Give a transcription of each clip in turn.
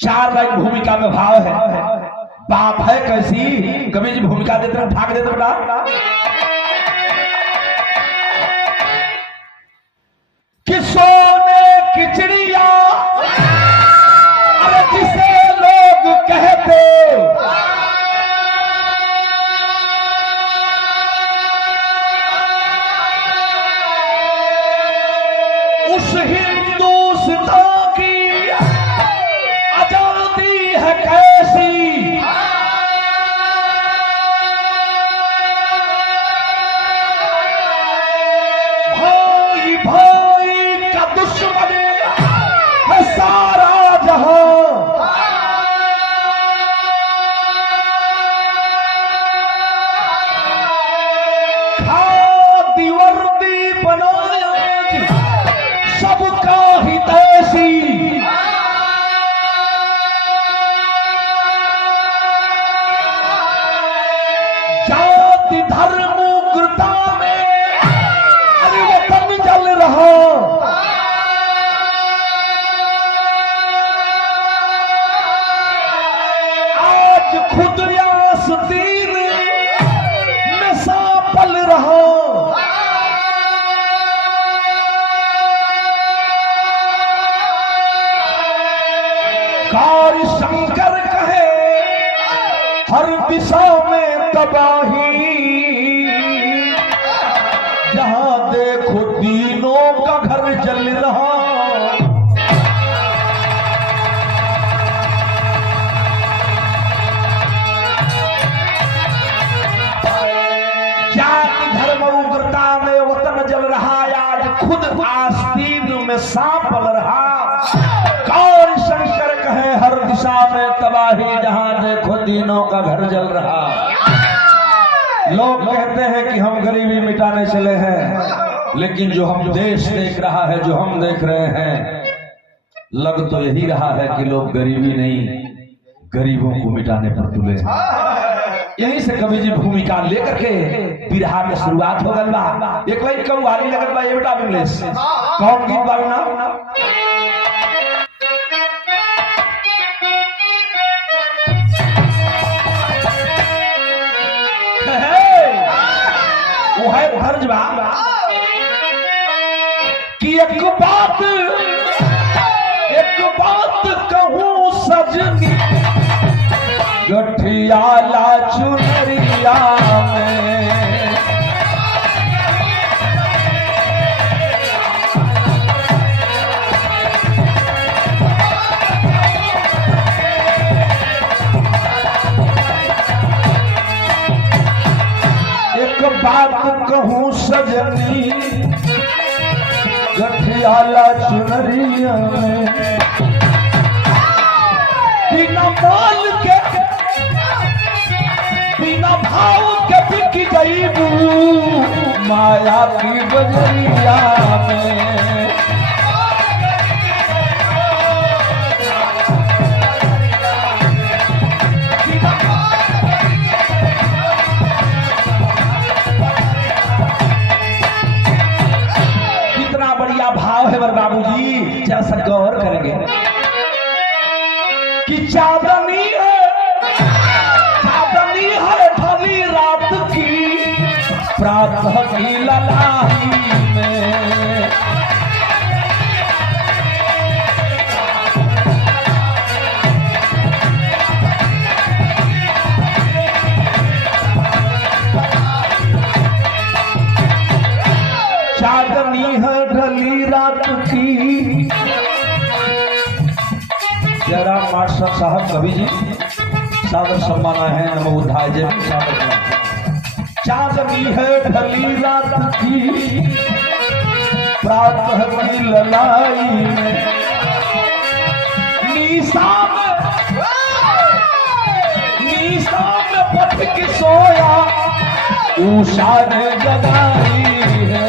चार लाइन भूमिका में भाव है। बाप है कैसी, कवि जी भूमिका देते हैं, भाग देते बेटा कि सोने की चिड़िया अरे जिसे लोग कहते उस हिंदुस्तान की आजादी है कैसी, भाई भाई का दुश्मन है सारा जहां, खादी वर्दी बनाया सबका हितैषी, जाति धर्म उग्रता में अरे वतन जल रहा, आज खुद आस्तीन में सांप पल रहा, कार्य शंकर कहे हर दिशा में तबाही, जहां देखो दीनों का घर जल रहा, जाति धर्म उग्रता में वतन जल रहा, आज खुद आस्तीन में सांप पल रहा, कौन शंकर कहे हर दिशा में तबाही, जहां देखो दीनों का घर जल रहा। लोग कहते हैं कि हम गरीबी मिटाने चले हैं, लेकिन जो हम देश देख रहा है, जो हम देख रहे हैं, लग तो यही रहा है कि लोग गरीबी नहीं गरीबों को मिटाने पर तुले। यहीं से कवि जी भूमिका लेकर के बिरहा में शुरुआत हो गल बा। एक लाइन कव्वाली लगत बा, ये बेटा इंग्लिश कौन गीत बा ना? वो है भरजबा कि एक बात कहूं सजनी, गठियाला चुनरिया में बात कहूं सजनी, गठियाला चुनरिया में बिना माल के बिना भाव के बिक गई माया की बजरिया में, भाव है वर बाबूजी, जरा सा गौर करेंगे कि चांदनी है ढली रात की, प्रातः की ललाही में चांदनी है ढली रात की। जरा मास्टर साहब कवि जी सादर सम्माना है, नमो बुद्धाय जय। चांदनी है ढली रात की, प्रातः की ललाई में निशा में पथ की सोया उषा ने जगाई है,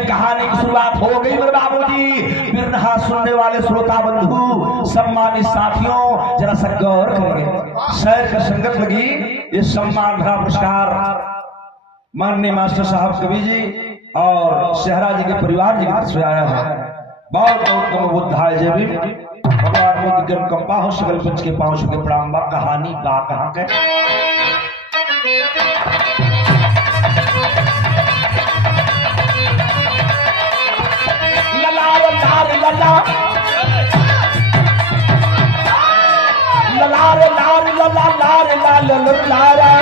कहानी की शुरुआत हो गई मेरे बाबूजी। बिरहा सुनने वाले श्रोता बंधु सम्मानित साथियों जरा सा गौर करेंगे। शहर का संगत लगी ये सम्मान भरा पुरस्कार माननीय मास्टर साहब कवि जी और सेहरा जी के परिवार जी की तरफ से आया है। बहुत बहुत नमो बुद्धाय जय भीम। भगवान बुद्ध के कंपा हो सकल पंच के पांव के प्रणाम। बा कहानी बा कहां के लला लाल लला ललार लाल लला लार लाल लारा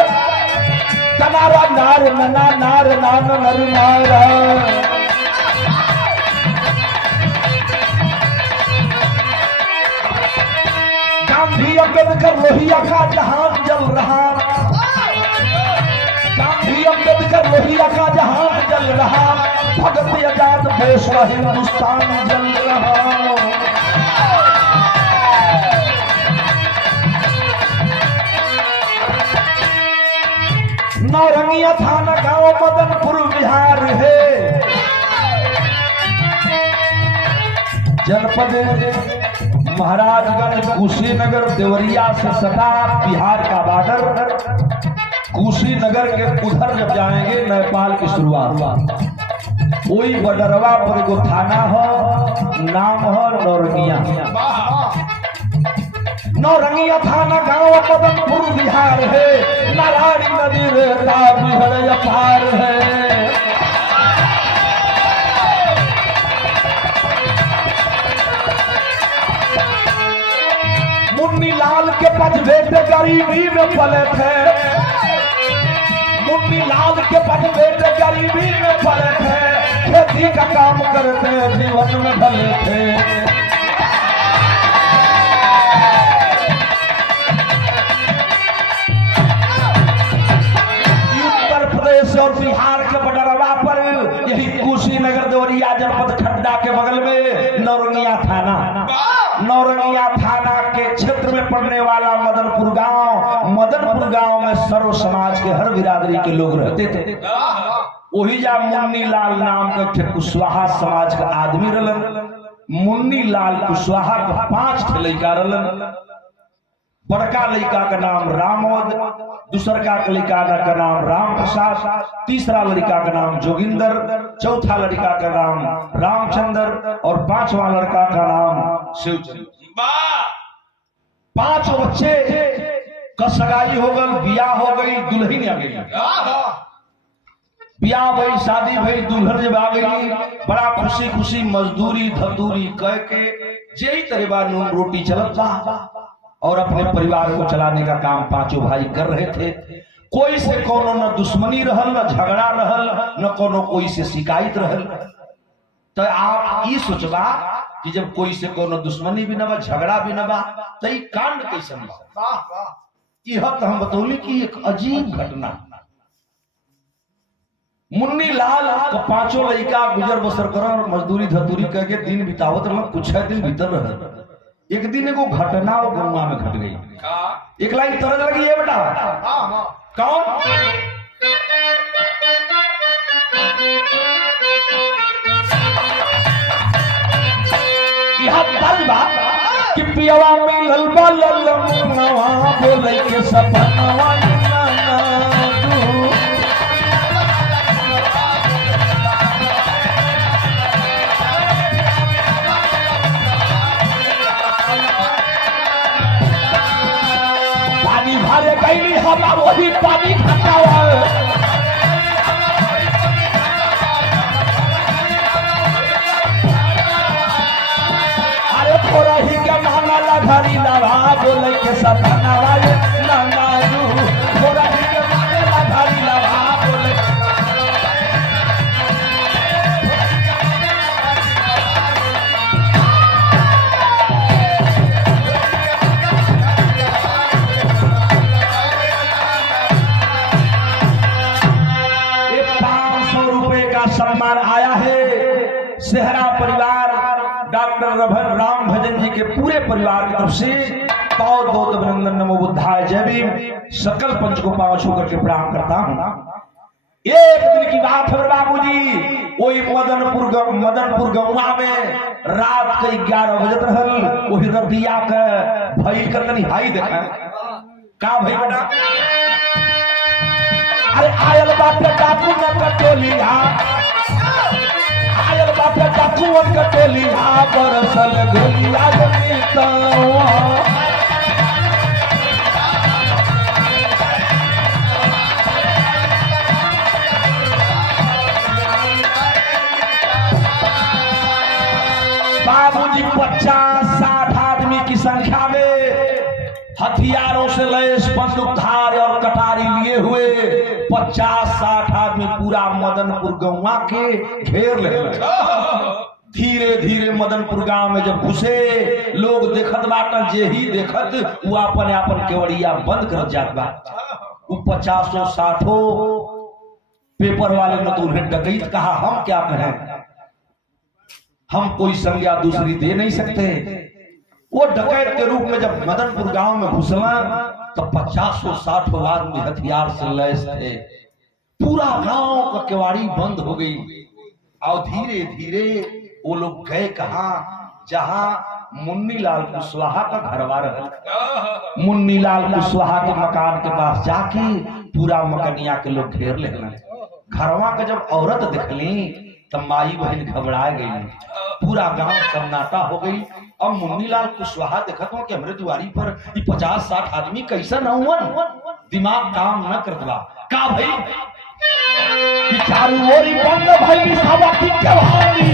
तनारा नार नना नार नान नर नारा गांधी अम्बेडकर लोहिया का जहान जल रहा। गांधी अम्बेडकर लोहिया का जहान जल रहा। भगत आजाद देश का हिंदुस्तान जल रहा। नौरंगिया थाना गांव मदनपुर बिहार है। जनपद महाराजगंज कुशीनगर देवरिया से सटा बिहार का बॉर्डर। कुशीनगर के उधर जब जाएंगे नेपाल की शुरुआत वही बडरवा पर एगो थाना हो, नाम हो नौरंगिया। नौरंगिया थाना गांव मदनपुर बिहार है। नारायणी नदी रेता बिहड़ अपार है। मुन्नी लाल के पद बेटे गरीबी में पले थे। मुन्नी लाल के पद बेटे गरीबी में पले थे। खेती का काम करते जीवन में ढले थे। और बिहार के बडरवा पर यही कुशीनगर देवरिया जनपद खड्डा के बगल में नौरंगिया थाना। नौरंगिया थाना के क्षेत्र में पड़ने वाला मदनपुर गांव। मदनपुर गांव में सर्व समाज के हर बिरादरी के लोग रहते थे। वही जा मुन्नी लाल नाम के कुशवाहा समाज का आदमी रहलन। मुन्नी लाल कुशवाहा का 5 लड़का रहलन। बड़का लड़का का नाम रामोद, दूसरा का लड़का का नाम राम प्रसाद, तीसरा लड़का का नाम जोगिंदर, चौथा लड़का का नाम रामचंद्र और 5वां लड़का का नाम शिवचंद्र। 5 बच्चे का सगाई हो गई, बियाह हो गई, दुल्हन आ गई। बियाह भई, शादी भई, दुल्हन जब आ गई बड़ा खुशी खुशी मजदूरी धतूरी कह के जेही तरह नून रोटी चलत बा और अपने परिवार को चलाने का काम 5 भाई कर रहे थे। कोई से कोनो न दुश्मनी रहल, न झगड़ा रहल, न कोनो कोई से शिकायत रहल। तो आप ये सोचबा कि जब कोई से कोनो दुश्मनी भी न बा, झगड़ा भी न बा, तो ये कांड कैसन बा? यह तो हम बतौली कि एक अजीब घटना। मुन्नी लाल का 5 लड़का गुजर बसर कर मजदूरी धतूरी कह के दिन बितावत रह। कुछ दिन भीतर रह एक दिन एगो घटना वो गंगा में घट गई। एक लाइन तरह लगी है बेटा। कौन? यह तलबा कि पियवा में ललबा ललमवा बोले के सपनवा भरे गई हम वही पानी खटावा। अरे थोड़ा ही के माना लघरी लवा बोले के सपना वाले नंदारू। थोड़ा ही के माना लघरी लवा बोले सम्मान आया है। सेहरा परिवार डॉक्टर राम भजन जी के पूरे परिवार की तरफ से बहुत बहुत अभिनंदन। नमो बुद्धाय जय भीम। सकल पंच को पांव छू करके प्रणाम करता हूं। एक दिन की बात है बाबूजी, वही मदनपुर गौवा में रात के 11 बजत रहल। वही रतिया के भइल कर तनी हाई देखा का भई बेटा। अरे आयल बाटे डाकू न कटोलिया, आयल बाटे डाकू न कटोलिया, बरसल गोलिया जमीता। बाबूजी 50-60 आदमी की संख्या में हथियारों से लैस बंदूकधार और कटारी लिए हुए 50-60 आदमी पूरा मदनपुर गौवा के घेर ले। धीरे धीरे मदनपुर गांव में जब घुसे, लोग देखत बाटन, जे ही देखत वो अपने अपन केवड़िया बंद कर जात बा। वो 50-60 पेपर वाले ने तो उन्हें डकैत कहा। हम क्या कहें, हम कोई संज्ञा दूसरी दे नहीं सकते। वो डकैत के रूप में जब मदनपुर गांव में घुसला तो 50-60 आदमी हथियार से लैस थे। पूरा गांव का केवाड़ी बंद हो गई और धीरे धीरे वो लोग गए कहां, जहां मुन्नीलाल कुशवाहा का घरवा रहा। मुन्नीलाल कुशवाहा के मकान के पास जाके पूरा मकनिया के लोग घेर ले। घरवा का जब औरत देखली तब माई बहन घबरा गई, पूरा गांव सन्नाटा हो गई। अब मुन्नीलाल कुशवाहा देखत हो कि हमरे दुआरी पर 50-60 आदमी कैसा न हुआ, दिमाग काम न करतवा का भाई कि चारू ओरी बंद भाई सावा की जवानी।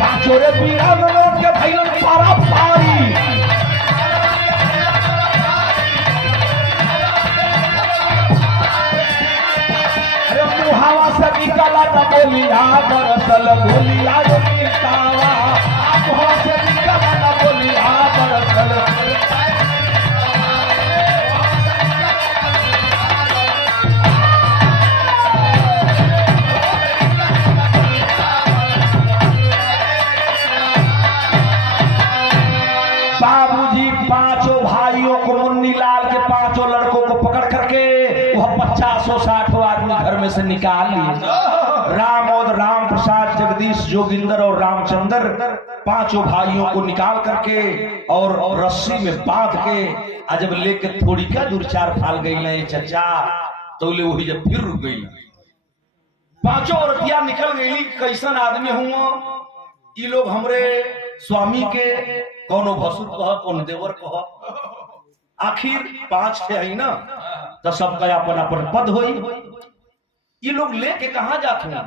पांचोरे पीड़ा में लोग के भैलन पारा पारी। हवा से निकला न बोलिया, बरसल गोलिया जमीतावा। हवा से निकला न बोलिया, बरसल। बाबूजी 5 भाइयों को, मुन्नीलाल के 5 लड़कों को पकड़ करके वह 50-60 आदमी घर में से निकाल लिए। राम और राम प्रसाद, जगदीश, जोगिंदर और रामचंद्र 5 भाइयों को निकाल करके और रस्सी में बांध के जब लेके थोड़ी क्या दूर 4 फाल गई ना चचा, तो ले वही जब फिर रुक गई। 5 औरतियां निकल गई। कैसन आदमी हुआ ये लोग, हमरे स्वामी के कौनो भसुर कह, कौन देवर कह, आखिर 5 थे ही ना, तो सबका अपन अपन पद होई। ये लोग लेके कहां जाते हैं,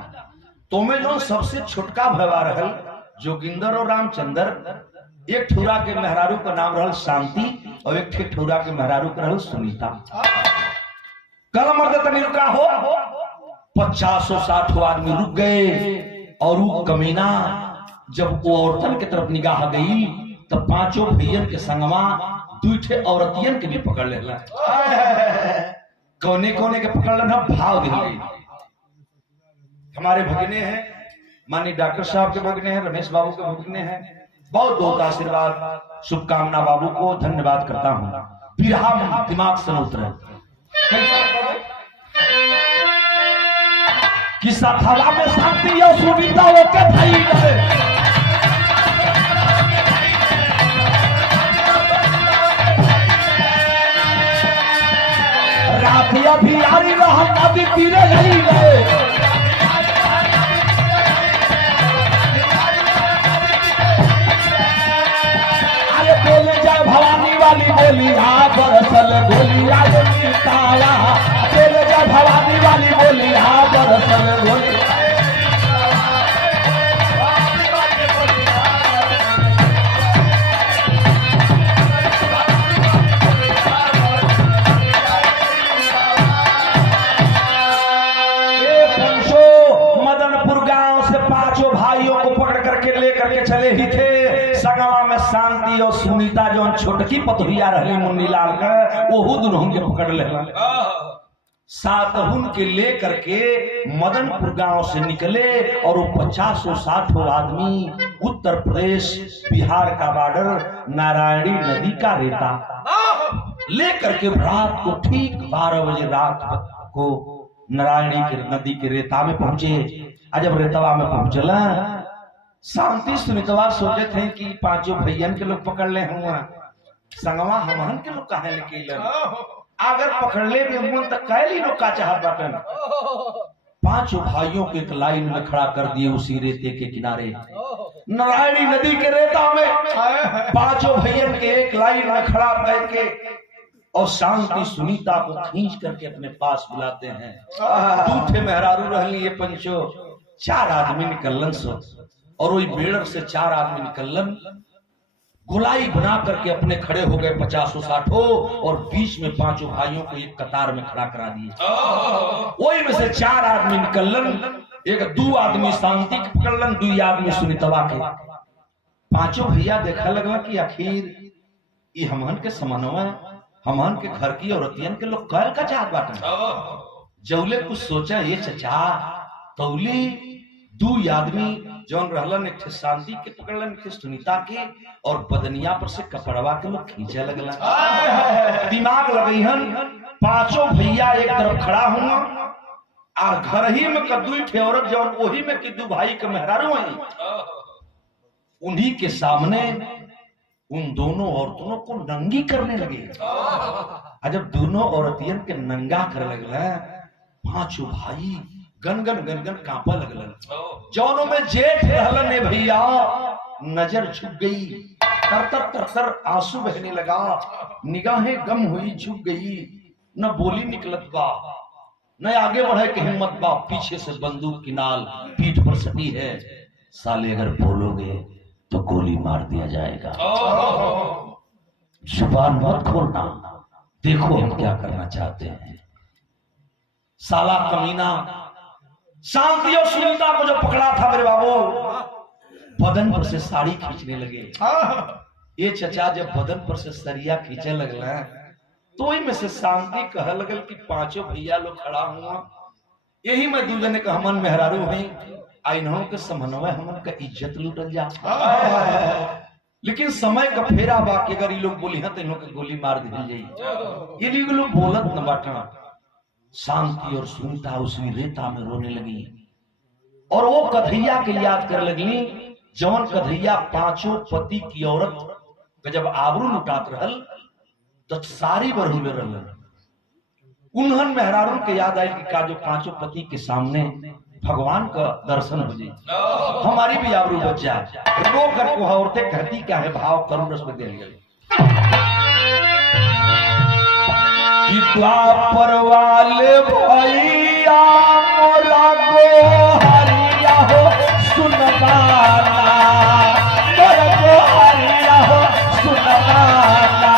तो में जो सबसे छोटका भैया रहल जोगिंदर और रामचंद्र, एक ठुरा के मेहरारू का नाम रहल शांति और एक ठुरा के मेहरारू का रहल सुनीता। कल मर्द तनी रुका हो, 50-60 आदमी रुक गए। और वो कमीना जब वो औरतन की तरफ निगाह गई तब 5 भैयन के संगमा 2 औरतियन के भी पकड़ लेला। कोने कोने के पकड़ लेना, भाव दे गई। हमारे भगने हैं, माननीय डॉक्टर साहब के भगने हैं, रमेश बाबू के भगने हैं। बहुत बहुत आशीर्वाद, शुभकामना बाबू को धन्यवाद करता हूँ। बिरहा में दिमाग से उतरे कि सथवा में शांति और सुविधा होके भाई रहे। रातिया भी आरी रहा, नदी तीरे नहीं गए। अरे बोले जाए भवानी वाली बोली, हाँ बरसल गोलिया जमीतावा। बोले जाए भवानी वाली बोली, हाँ बरसल गोली। करके चले ही थे। संगवा में शांति और सुनीता जो छोटकी पतोहिया रही मुन्नीलाल का, वो दोनों के पकड़ ले। सातहुन के ले करके मदनपुर गांव से निकले और वो 50-60 आदमी उत्तर प्रदेश बिहार का बॉर्डर नारायणी नदी का रेता ले करके रात को ठीक 12 बजे रात को नारायणी के नदी के रेता में पहुंचे। जब रेतवा में पहुंचला शांति सुनितवा सोचे थे कि पांचों भैयन के लोग पकड़ ले हुआ संगवा हमहन के लोग काहे लेके अगर पकड़ ले भी हम तक कैली लोग का चाहत बाटन। पांचों भाइयों के एक लाइन में खड़ा कर दिए उसी रेते के किनारे नारायणी नदी के रेता में। पांचों भैयन के एक लाइन में खड़ा करके और शांति सुनीता को खींच करके अपने पास बुलाते हैं। दूठे मेहरारू रहली ये पंचो 4 आदमी निकलन सो और वही बेड़र से 4 आदमी निकलन गोलाई बना करके अपने खड़े हो गए 50-60 और बीच में पांचों भाइयों को एक कतार में खड़ा करा दिए। वही में से 4 आदमी निकलन, एक 2 आदमी शांति के पकड़लन, 2 आदमी सुनीतवा के। पांचों भैया देखा लगला कि आखिर ये हमहन के समनवा हमहन के घर की औरतियन के लोग कैल का चाहत बाटन। जौले कुछ सोचा ये चचा तौली 2 आदमी जौन रहलन एक शांति के पकड़लन एक सुनीता के और बदनिया पर से कपड़वा के लोग खींचे लगला। दिमाग लगईहन पांचों भैया एक तरफ खड़ा हुआ और घर ही में कद्दू थे औरत जौन वही में कि 2 भाई के मेहरारू आई उन्हीं के सामने उन दोनों औरतों को नंगी करने लगे। जब दोनों औरतियन के नंगा कर लगला पांचों भाई गनगन गनगन कांपा लगलन। जौनों में जेठ रहलन ने भैया नजर झुक गई, तर आंसू बहने लगा, निगाहें गम हुई झुक गई, न बोली निकलत बा न आगे बढ़े की हिम्मत बा। पीछे से बंदूक की नाल पीठ पर सटी है, साले अगर बोलोगे तो गोली मार दिया जाएगा, जुबान मत खोलना, देखो हम क्या करना चाहते हैं। साला कमीना शांति और सुनीता को जो पकड़ा था मेरे बाबू बदन पर से साड़ी खींचने लगे। ये चचा जब बदन पर से सरिया खींचे लगला तो में से शांति कह लगल कि पांचों भैया लोग खड़ा हुआ यही मैं 2 जने का हमन मेहरारू हैं आइनों के समन्वय हमन का इज्जत लूटल जा। लेकिन समय का फेरा बाकी अगर ये लोग बोली है तो इन लोग की गोली मार दी जाए। ये लोग बोलत न बाटा। शांति और सुनीता उसी रेता में रोने लगी और वो कन्हैया के याद कर लगी जवन कन्हैया पांचों पति की औरत का जब आबरू लुटात रहल तो सारी बरहुले रहल। उन्हन मेहरारू के याद आई कि का जो पांचों पति के सामने भगवान का दर्शन हो जाए हमारी भी आबरू बच जाए। रो कर को औरतें कहती क्या है भाव करुण रस में दे लिया। द्वापर वाले भैया मोरा गो हरिया हो सुनवाना, मोरा गो हरिया हो सुनवाना।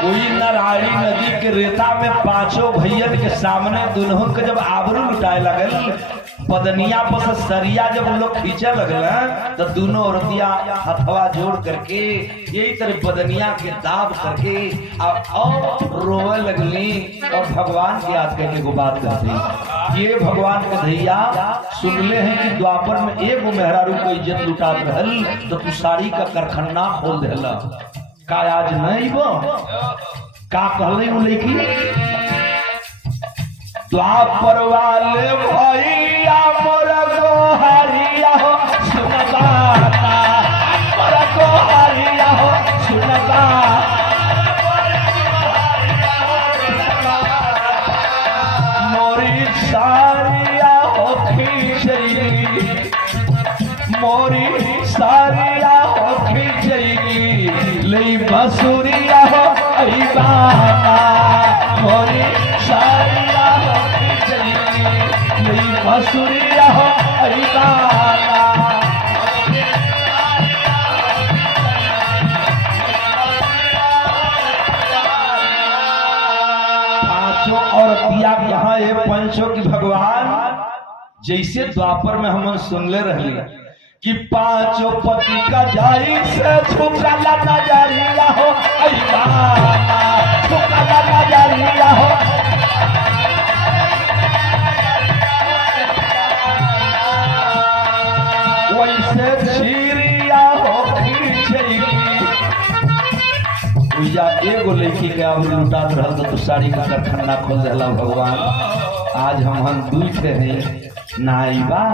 कोई नारायणी नदी के रेता में पांचों भैयन के सामने दुल्हन के जब आबरू लुटाए लगल बदनिया पर से सरिया जब लोग खींचे लगल तो दोनों औरतिया हथवा जोड़ करके यही तरह बदनिया के दाब करके और रोवे लगली और भगवान की याद करने को बात करते। ये भगवान के भैया सुनले हैं कि द्वापर में एक मेहरारू को इज्जत लुटात रहल तो तू साड़ी का करखन्ना खोल देला का आज नहीं वो का कहले वो लेकी द्वापर वाले भैया मोरा गो हरिया हो सुनवाना, मोरा गो हरिया हो सुनवाना। मोरी सारिया हो खींचेगी, मोरी सारिया हो खींचेगी, ले बसुरिया हो अइबाना। मोरी सारिया हो खींचेगी, ले बसुरिया हो अइबाना। पांचों औरतिया कहा ये पंचों की भगवान जैसे द्वापर में हम सुनले रहली कि पांचों पति का जाई से झुका नजरिया हो झुका नजरिया हो वैसे छीरिया हो भैया एगो लड़की के अब लुटा रहल तो साड़ी का कारखाना खोल दिला भगवान। आज हम दुख हैं नाइबा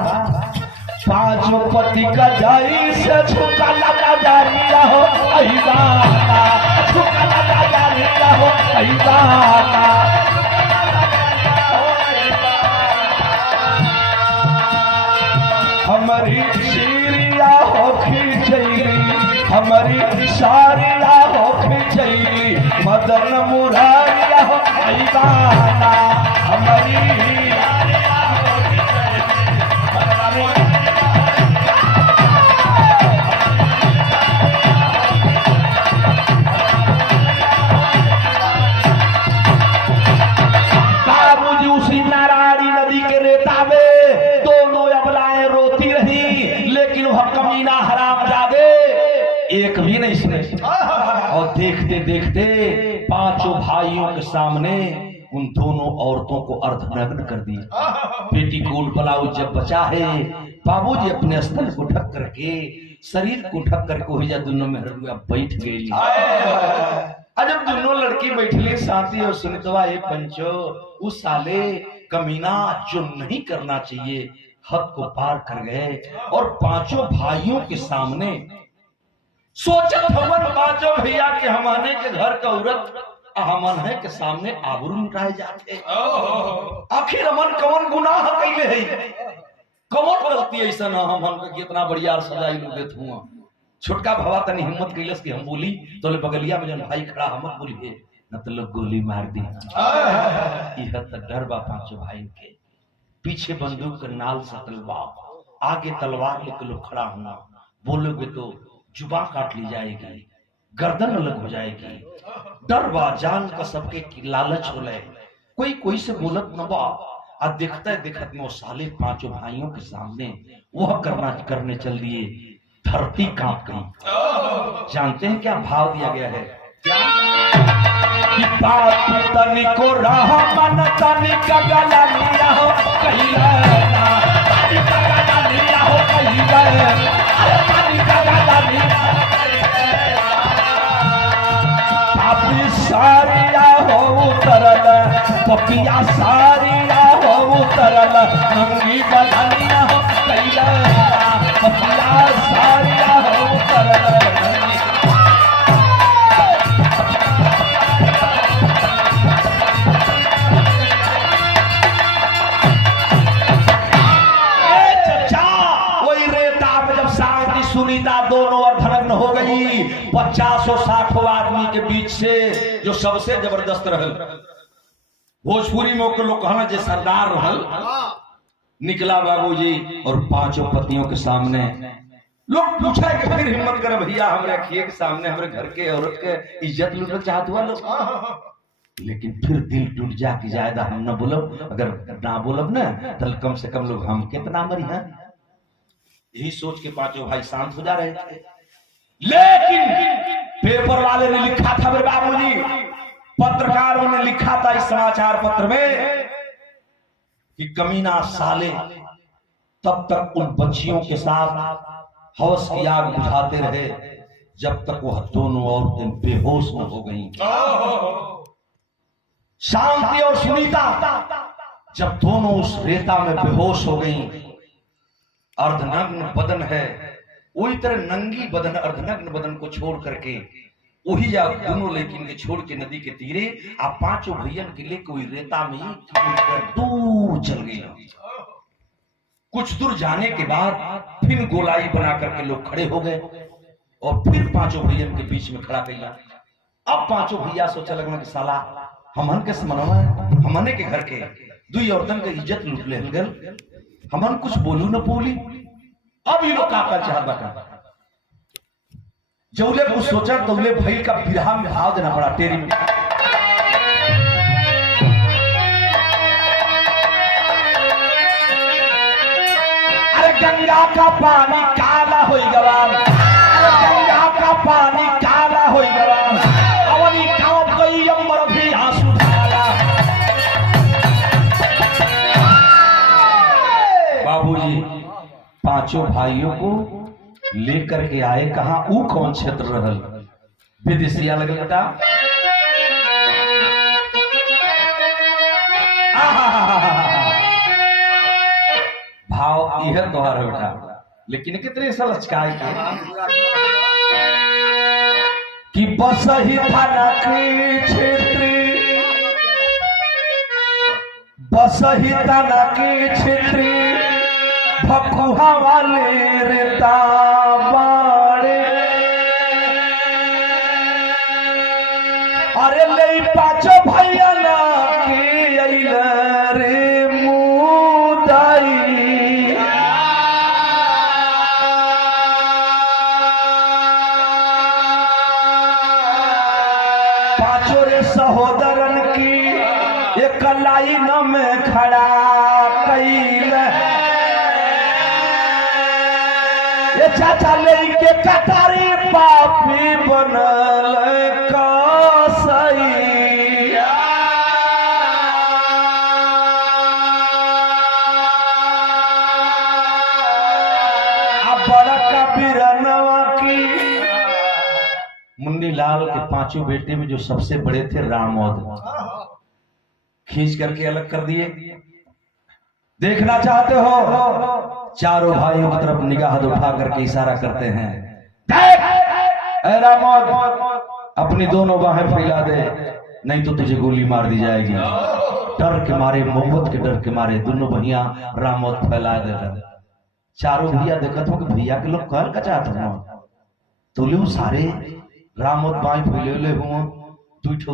पांचों पति का जाई से झुका नजरिया हो झुका नजरिया हो हमारी सीरिया हो खींचैली हमारी सारिया हो खींचैली मदन मुरारिया हो हमारी एक भी नहीं सुने और देखते देखते पांचों भाइयों के सामने उन दोनों औरतों को अर्धनग्न कर दिया। पेटीकोट ब्लाउज जब बचा है बाबूजी अपने स्थल को ढक करके शरीर को ढक करके हो जा दोनों में बैठ गई। जब दोनों लड़की बैठली साथी और सुनितवा ये पंचो उस साले कमीना जो नहीं करना चाहिए हद को पार कर गए और पांचों भाइयों के सामने सोचत हमन पांचों भैया के हमाने के घर का औरत हमन है के सामने आबरू लुटाए जाते। आखिर हमन कौन गुनाह कैले है कौन गलती ऐसा ना हमन के कितना बढ़िया सजाई लो देत हुआ। छोटका भवा तनी हिम्मत कैलस कि हम बोली तो ले बगलिया में जन भाई खड़ा हम बोली न तो लोग गोली मार दी। यह तो डर बा पांचों भाई के पीछे बंदूक के नाल से तलवार आगे तलवार लेकर लोग खड़ा होना बोलोगे तो जुबान काट ली जाएगी गर्दन अलग हो जाएगी। डर बा जान का सबके की लालच हो ले कोई कोई से बोलत न बा। अब देखते देखत में साले पांचों भाइयों के सामने वह करने चल दिए धरती कांप गई। जानते हैं क्या भाव दिया गया है क्या कि बात तनिको राह मन तनिका गला लिया हो कहिला तनिका गला लिया हो कहिला अरे तनिका गला लिया पापी सारिया हो उतरल पपिया सारिया हो उतरल नंगी बदनिया हो कहिला पपिया सारिया हो उतरल सुनीता दोनों अर्धनग्न हो गई। 50-60 आदमी के बीच से जो सबसे जबरदस्त रहल भोजपुरी में लोग कहना जे सरदार रहल निकला बाबूजी और पांचों पतियों के सामने लोग पूछा कि फिर हिम्मत करे भैया हमरे खिए के सामने हमरे घर के औरत के इज्जत लूटना चाहत हुआ लोग। लेकिन फिर दिल टूट जा कि ज्यादा हम न बोलब अगर ना बोलब ना तो कम से कम लोग हम कितना मरी है यही सोच के पांचों भाई शांत हो जा रहे थे। लेकिन पेपर वाले ने लिखा था मेरे बाबूजी पत्रकारों ने लिखा था इस समाचार पत्र में कि कमीना साले तब तक उन बच्चियों के साथ हवस की आग बुझाते रहे जब तक वह दोनों औरतें बेहोश न हो गईं। शांति और सुनीता जब दोनों उस रेता में बेहोश हो गईं अर्धनग्न बदन है वही तरह नंगी बदन अर्धनग्न बदन को छोड़ करके वही जा दोनों लेकिन के छोड़ के नदी के तीरे आप पांचों भैयन के लिए कोई रेता में दूर चल गई। कुछ दूर जाने के बाद फिर गोलाई बना करके लोग खड़े हो गए और फिर पांचों भैयन के बीच में खड़ा किया। अब पांचों भैया सोचा लगना कि साला हमन के समनवा हमने के घर के दुई औरतन के इज्जत लूट ले गल हमन कुछ बोलू न बोली। अब ये लोग का चाह बता जौले कुछ सोचा तौले भैल का बिरहा में भाव देना पड़ा टेरी में। अरे गंगा का पानी काल हो गवान, गंगा का पानी काला हो गवान, अवनी गाँव गई अम्बर भी आंसू ढाला। बाबूजी पांचों भाइयों को लेकर के आए, कहा ऊ कौन क्षेत्र रहल, विदेशिया लगे बेटा। भाव यह तोहर है बेटा, लेकिन कितने साल लचकाए कि बस ही थाना के क्षेत्र, बस ही थाना के क्षेत्र भकुहा वाले रेता बाड़े। अरे ले पाँचों भैया ना के अइल रे मुदाई। पाँचों रे सहोदरन की एक लाइन में खड़ा कैल, ये चाचा लेके कटारी पापी बनल कसई। बड़का बिरनवा की मुन्नीलाल के पांचों बेटे में जो सबसे बड़े थे रामोद, खींच करके अलग कर दिए। देखना चाहते हो, चारों भाइयों की तरफ निगाह उठा करके इशारा करते हैं, देख रामोद अपनी दोनों बाहें फैला दे, नहीं तो तुझे गोली मार दी जाएगी। डर के मारे, मोहब्बत के डर के मारे दोनों भैया रामोद फैला दे रहे। चारों भैया देखत हो कि भैया के लोग कहल का चाहत हो, तो ले सारे रामोद बाएं फैले हुए, दू ठो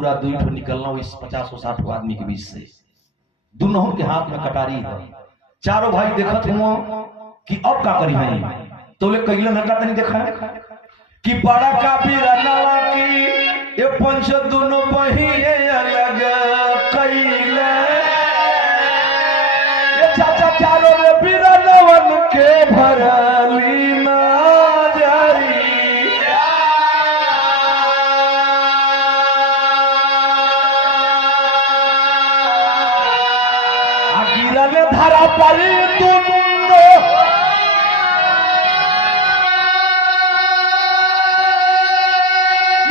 निकलना इस 50-60 आदमी के बीच से, दोनों के हाथ में कटारी है। चारों भाई देखत हुआ कि अब का करी है, तो ले कैलन हका तनी देखा कि बड़ा का बिरनवा की ये पंच दोनों बहिए अलग कैले। ये चाचा चारों रे बिरनवन के भरली नजरी। गिरल धरा पर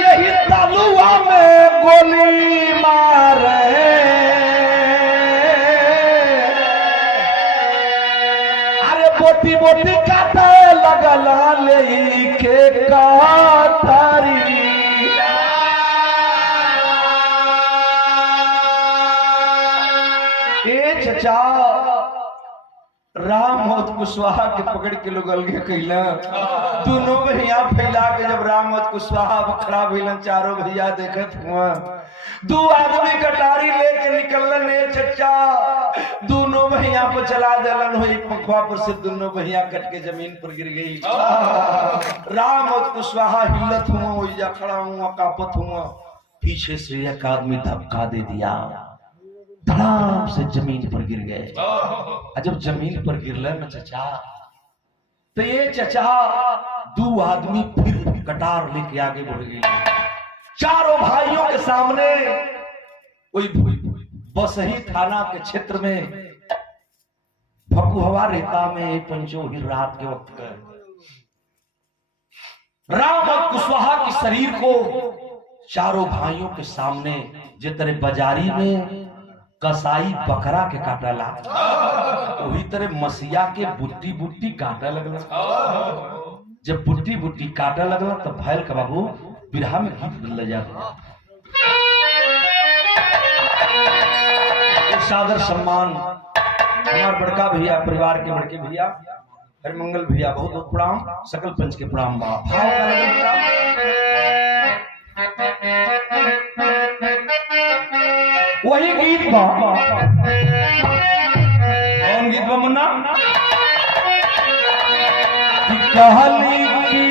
यही तलुआ में गोली मारे। अरे बोटी बोटी काटे लगला लेके कातारी। ए चचा रामोद कुशवाहा के पकड़ के लोग अलगे कैला, दोनों भैया फैला के जब रामोद कुशवाहा खड़ा भइलन, चारों भैया देखत हुआ, दो आदमी कटारी लेके निकलन। ए चचा दोनों भैया को चला देलन, हो एक पखवा पर से दोनों भैया कट के जमीन पर गिर गई। रामोद कुशवाहा हिलत हुआ, ओइजा खड़ा हुआ, कांपत हुआ, पीछे से एक आदमी धक्का दे दिया, धड़ाम से जमीन पर गिर गए। जब जमीन पर गिरल न चचा, तो ये चचा दो आदमी फिर कटार लेके आगे बढ़ गए। चारों भाइयों के सामने कोई बसही थाना के क्षेत्र में भकुहवा रेता में पंचो ही रात के वक्त का रामोद कुशवाहा के शरीर को चारों भाइयों के सामने जितने बाजारी में कसाई बकरा के काटला, वही तरह मसीहा के बुट्टी बुट्टी काटा लगला। जब बुट्टी बुट्टी काटा लगला तब भैल का बाबू बिरहा में गीत बदल जाता। एक सादर सम्मान हमारे बड़का भैया, परिवार के बड़के भैया हरिमंगल भैया, बहुत बहुत प्रणाम, सकल पंच के प्रणाम। भाव का वही गीत बा, कौन गीत बा मुन्ना? कहली की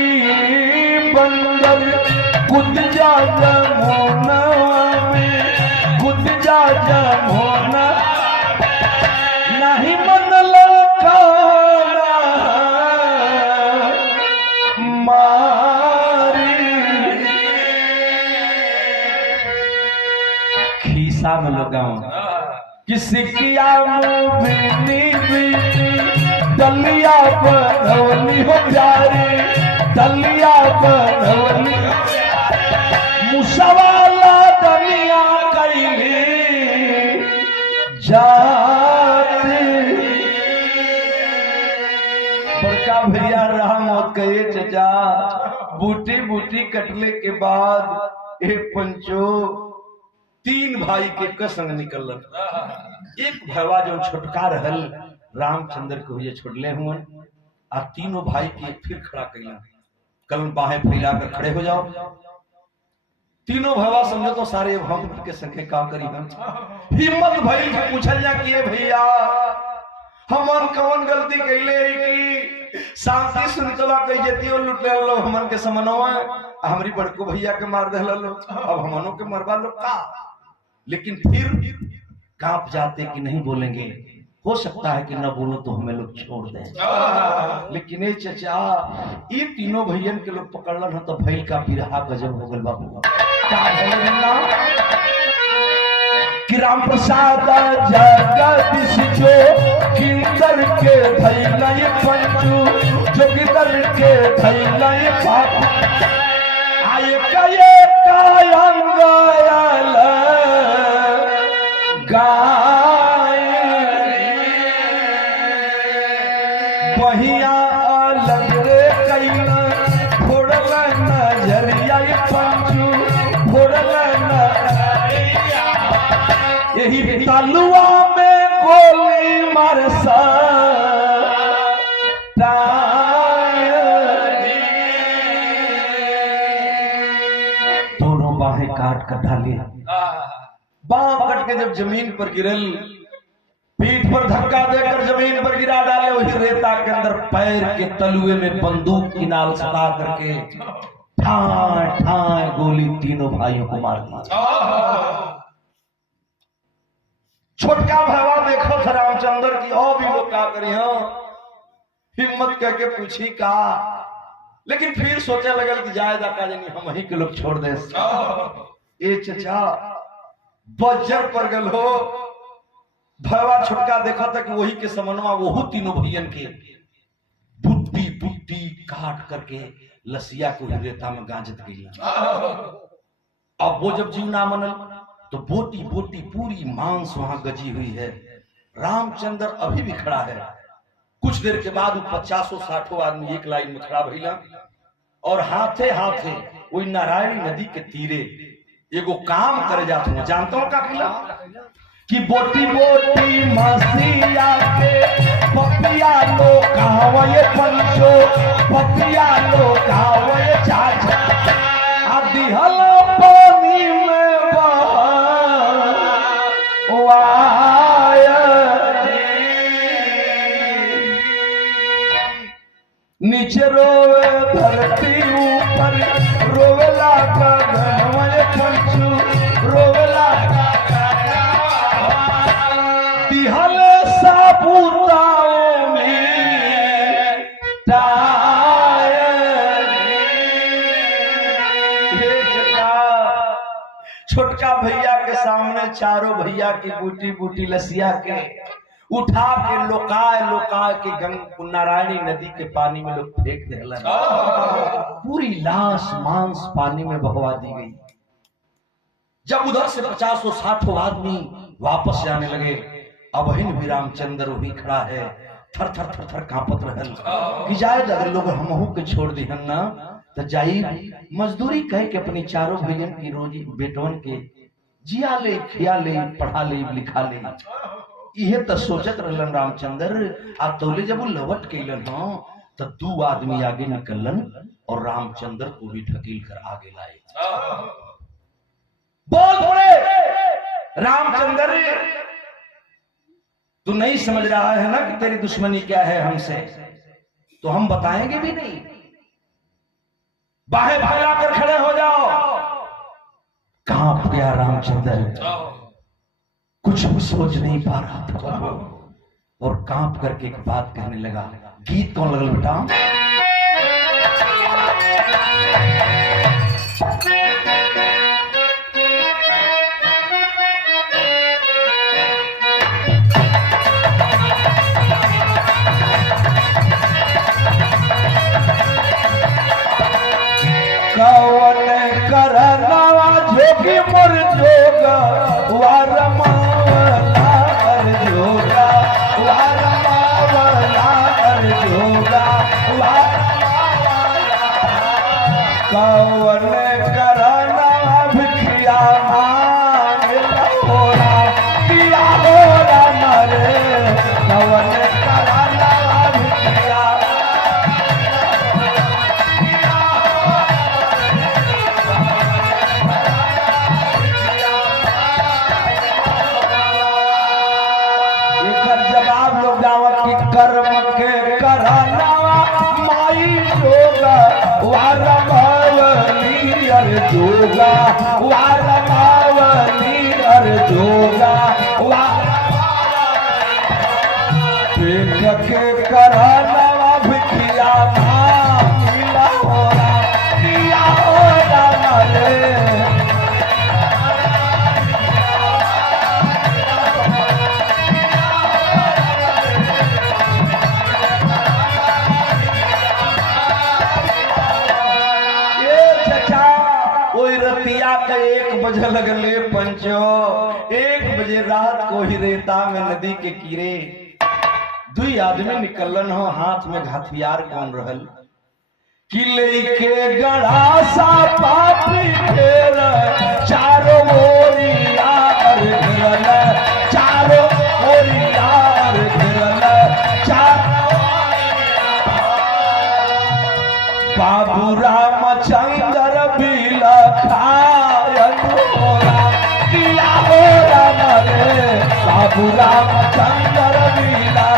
बंदर कूद जा जमुना में, कूद जा जमुना, नहीं मन लकाना खीसा में लगाऊं किसी किया बीनी बीनी दलिया बनवली हो प्यारी दलिया बनवली मुसवाला दलिया कैली जाती बड़का भैया रहा मौत कहे चचा बूटी बूटी कटले के बाद एक पंचो तीन भाई के कसंग निकल एक भैया जो छोटका रहल रामचंद्र को ये छोड़ले हुए आ तीनों भाई के फिर खड़ा कैला कल बाहें फैला कर खड़े हो जाओ तीनों भैया समझो तो सारे भक्त के संगे का करी हिम्मत भइल के पूछल जा कि भैया हमन कौन गलती कैले कि शांति सुनतवा कह जतियो लुटले लो हमन के समनवा हमरी बड़को भैया के मार देला लो अब हमनों के मरवा लो का लेकिन फिर कांप जाते कि नहीं बोलेंगे हो सकता है कि न बोलो तो हमें लोग छोड़ दें लेकिन ये चचा ये तीनों भैयन के लोग पकड़लन तो भैल का बिरहा गजब हो गल बाबू कि राम प्रसाद जगदीश जो किंकर के धैला ये पंचू जो किंकर के धैला ये बाप आये कये कायंगयल गाय बहिया अलग रे कैला फोड़ला नजरिया ये पंचू फोड़ला नजरिया यही तालुआ में गोली मारसा दोनों बाहें काट कर डाली बाह कट के जब जमीन पर गिरल पीठ पर धक्का देकर जमीन पर गिरा डाले वही रेता के अंदर पैर के तलुए में बंदूक की नाल सटा करके ठाए ठाए गोली तीनों भाइयों को मार दी छोटका भैया देखो था रामचंद्र की और भी लोग क्या करी हिम्मत करके पूछी का लेकिन फिर सोचे लगल कि जायदा का जानी हम ही के लोग छोड़ दे ए चचा बजर पर गल हो भैया छोटका देखा था कि वही के समनवा वो तीनों भैयन के बुट्टी बुट्टी काट करके लसिया को रेता में गांजत गई अब वो जब जीव ना मनल तो बोटी बोटी पूरी मांस वहां गजी हुई है रामचंद्र अभी भी खड़ा है कुछ देर के बाद 50-60 आदमी एक लाइन में खड़ा भइला और हाथे हाथे वही नारायणी नदी के तीरे एगो काम करे जाते हैं जानते हो का खिला कि बोटी बोटी मसिया के पपिया लो कहवे पंचो पपिया लो कहवे चाचा आदि हलो पानी में वाय नीचे रोवे धरती ऊपर रोवेला का घनवे पंचो रोवेला साबुताओं में छोटका भैया के सामने चारों भैया की बूटी बूटी लसिया के उठा के लोकाय के गंग नारायणी नदी के पानी में लोग फेंक दिला पूरी लाश मांस पानी में बहवा दी गई जब उधर से 50-60 आदमी वापस जाने लगे अब भी रामचंद्र वही खड़ा है थर थर थर थर कांपत रहल कि जाए अगर लोग हमहू के छोड़ दिहन ना तो जाई मजदूरी कह के अपनी चारों भैयन की रोजी बेटवन के जिया ले खिया ले पढ़ा ले लिखा ले इहे तो सोचत रहलन रामचंद्र आ तोले जब वो लवट कैलन हो तो 2 आदमी आगे निकलन और रामचंद्र को भी ढकेल कर आगे लाए बोल पड़े रामचंद्र तू नहीं समझ रहा है ना कि तेरी दुश्मनी क्या है हमसे तो हम बताएंगे भी नहीं बाहें फैलाकर खड़े हो जाओ कांप गया रामचंद्र कुछ भी सोच नहीं पा रहा था और कांप करके एक बात कहने लगा गीत कौन लगल बेटा जोगा पेट के कराना भिखिया मांगिला हो राम किया हो राम रे रतिया के 1 बजे लगले पंचो 1 बजे रात को ही रेता में नदी के किरे 2 आदमी निकलन हो हाथ में हथियार कौन रहल कि लेके गड़ासा पापी फेर चारों ओरिया घेरल चारों ओरिया घेरल बाबू रामचंद्र बिला खायन हो राम किया हो राम रे बाबू रामचंद्र बिला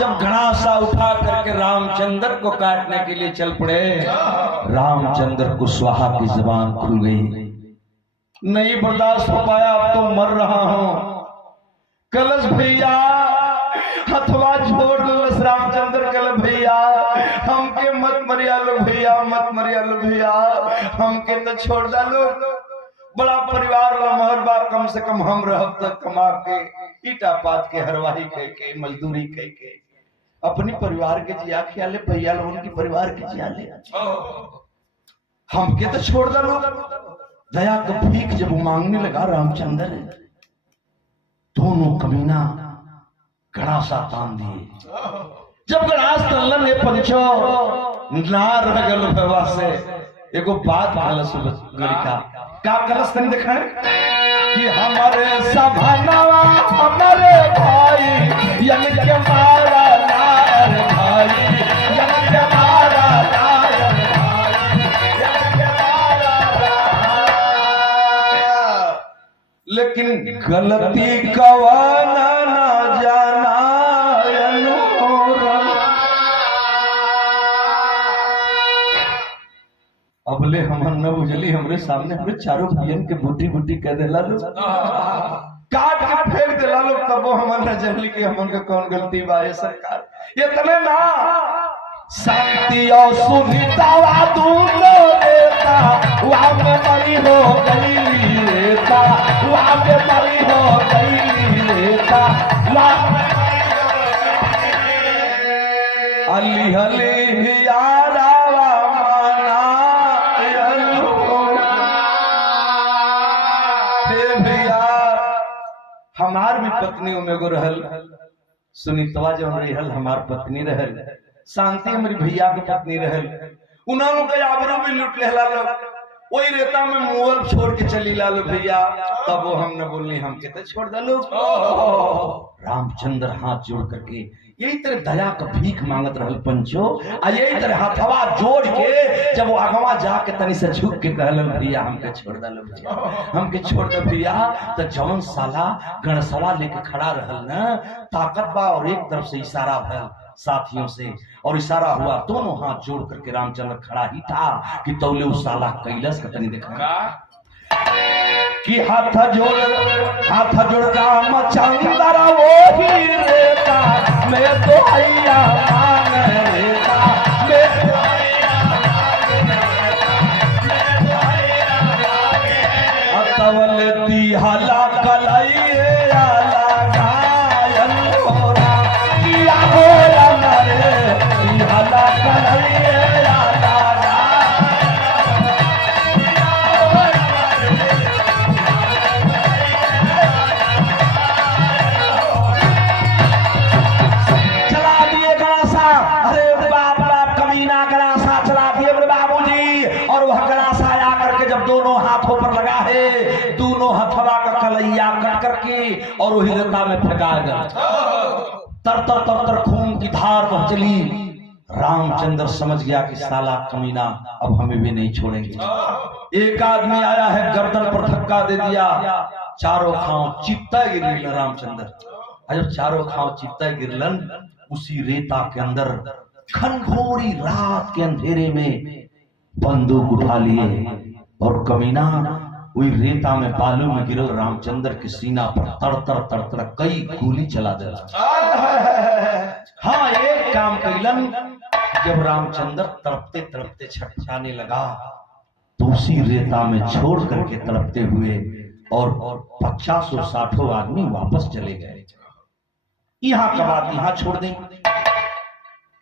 जब घड़ासा उठा करके रामचंद्र को काटने के लिए चल पड़े रामचंद्र कुशवाहा की जुबान खुल गई नहीं बर्दाश्त हो पाया अब तो मर रहा हूं कलश भैया हथवा छोड़ लस रामचंद्र कल भैया हमके मत मरिया लो भैया मत मरिया लो भैया हमके तो छोड़ डालो बड़ा परिवार ला महर बार कम से कम हम रहब तक कमा के ईटा पात के हरवाही कह के मजदूरी कह के अपनी परिवार के जिया ख्याले भैया लोगों की परिवार के जिया ले हमके तो छोड़ डालो दया का भीख जब मांगने लगा रामचंद्र दोनों कमीना गड़ासा तान दिए जब गड़ास तल्लन है पंचो ना रह गल भवा से एगो बात कलश गड़िका का कलश तन देखा कि हमारे सभानवा हमारे भाई यम के मारा नार भाई यम के मारा नार लेकिन गलती कवाना ना जाना अबले हमन न बुझली हमरे सामने हमरे चारों भैयन के बुड्ढी बुड्ढी कह देला लो काट के फेंक देला लो तब वो हमन न जमली कि हमन के कौन गलती बा ये सरकार इतने ना शांति और सुनीतावा दूनो देता वहां में मरी हो गई रेता वहां में मरी हो गई रेता अली अली यारा माना भैया हमार भी पत्नी में गो रहल सुनीतवा जो रहल हमार पत्नी रहल शांति हमारी भैया की पत्नी रहल उन्होंने के आबरू भी लूट लेला लो वही रेता में मुअल छोड़ के चली ला लो भैया तब वो हम न बोलनी हम कहते छोड़ डालो रामचंद्र हाथ जोड़ करके यही तरह दया का भीख मांगत रहल पंचो आ यही तरह हाथवा जोड़ के जब वो आगवा जाके तनी से झुक के कहलन भैया हमके छोड़ डालो भैया हमके छोड़ दे भैया तो जवन साला गणसवा लेके खड़ा रहल ना ताकत बा और एक तरफ से इशारा भल साथियों से और इशारा हुआ दोनों हाथ जोड़ करके रामचंद्र खड़ा ही था कि तौले उस साला कैलाश का तनी देखा कि हाथ जोड़ रामचंद्र वो ही रेता मैं तो आइया मान रेता मैं तो आइया अतवल दी हला कलाई आला गायन होरा किया होरा मरे दी हला कलाई आला दोनों हथवा का कलैया कट करके और वही रेता में फेंका गया तर तर तर तर खून की धार बह चली रामचंद्र समझ गया कि साला कमीना अब हमें भी नहीं छोड़ेंगे एक आदमी आया है गर्दन पर धक्का दे दिया चारों खाओ चित्ता गिर गया रामचंद्र जब चारों खाव चित्ता गिरलन, उसी रेता के अंदर घनघोरी रात के अंधेरे में बंदूक उठा लिए और कमीना वही रेता में बालू में गिरल रामचंद्र के सीना पर तड़ कई गोली चला दिला। हाँ, एक काम कैलन, जब रामचंद्र तड़पते छटपटाने लगा तो उसी रेता में छोड़ करके तड़पते हुए और 50-60 आदमी वापस चले गए। यहाँ का बात यहाँ छोड़ दें।